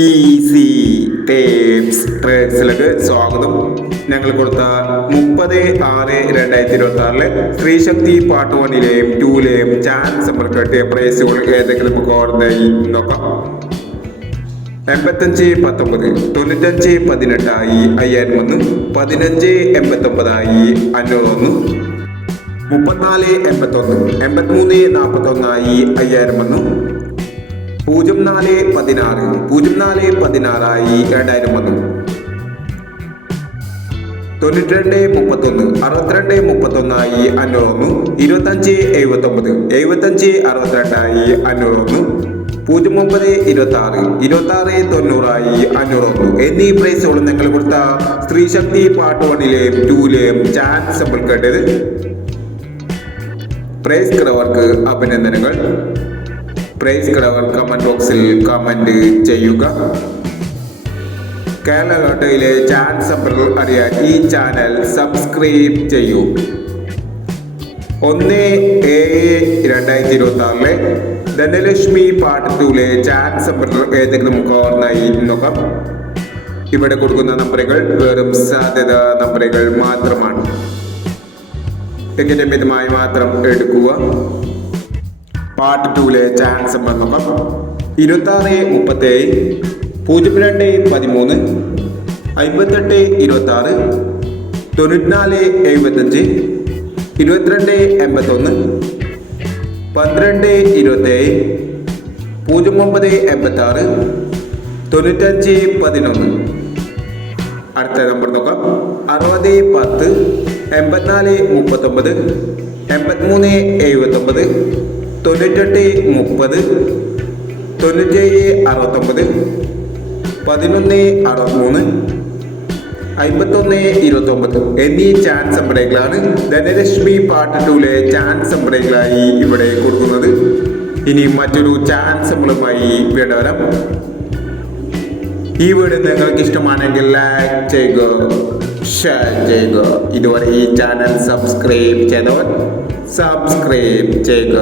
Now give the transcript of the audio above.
Easy tapes ട്രേഡ്സിലേക്ക് സ്വാഗതം. ഞങ്ങൾ കൊടുത്ത 30/6/2026 സ്ത്രീശക്തി പാർട്ട് 1ലെയും 2ലെയും ചാൻസ് നമ്പർ കെട്ടിയ പ്രൈസുകൾ ഏതെങ്കിലും നമുക്ക് ഓർമ്മയായി നോക്കാം. 85-19, 95-18 5001, 15-89 501, 34-81, 83-41 5001, 04-16, 04-16 2001, 92-31, 62-31 501, 25-79, 75-62 501, 09-26, 26-90 501 എന്നീ പ്രൈസുകൾ നിങ്ങൾ കൊടുത്ത സ്ത്രീശക്തി പാർട്ട് 1ലെയും 2ലെയും ചാൻസ് നമ്മൾ കേട്ടത്. പ്രൈസ് കിടവർക്ക് അഭിനന്ദനങ്ങൾ. പ്രൈസ് കിടവർ കമന്റ് ബോക്സിൽ കമന്റ് ചെയ്യുക. കേരള ലോട്ടറിയിലെ ചാൻസ് നമ്പറുകൾ അറിയാൻ ഈ ചാനൽ സബ്സ്ക്രൈബ് ചെയ്യൂ. 1-7-2026 ധനലക്ഷ്മി പാർട്ട് 2ലെ ചാൻസ് നമ്പറുകൾ ഏതെങ്കിലും നമുക്ക് ഓർമ്മയായി നോക്കാം. ഇവിടെ കൊടുക്കുന്ന നമ്പറുകൾ വെറും സാധ്യത നമ്പറുകൾ മാത്രമാണ്. ടിക്കറ്റ് മിതമായി മാത്രം എടുക്കുക. പാർട്ട് 2ലെ ചാൻസ് നമ്പർ നോക്കാം. 26-37, 02-13, 58-26, 94-75, 22-81, 12-27, 09-86, 95-11. അടുത്ത നമ്പർ നോക്കാം. 60-10, 84-39, 83-79, 98-30, 97-69, 11-63, 51-29 എന്നീ ചാൻസ് നമ്പറുകളാണ് ധനലക്ഷ്മി പാർട്ട് 2ലെ ചാൻസ് നമ്പറുകളായി ഇവിടെ കൊടുക്കുന്നത്. ഇനി മറ്റൊരു ചാൻസ് നമ്പറുമായി വീണ്ടും വരാം. ഈ വീഡിയോ നിങ്ങൾക്ക് ഇഷ്ടമാണെങ്കിൽ ലൈക്ക് ചെയ്യുക, ഷെയർ ചെയ്യുക. ഇതുവരെ ഈ ചാനൽ സബ്സ്ക്രൈബ് ചെയ്തവർ സബ്സ്ക്രൈബ് ചെയ്യുക.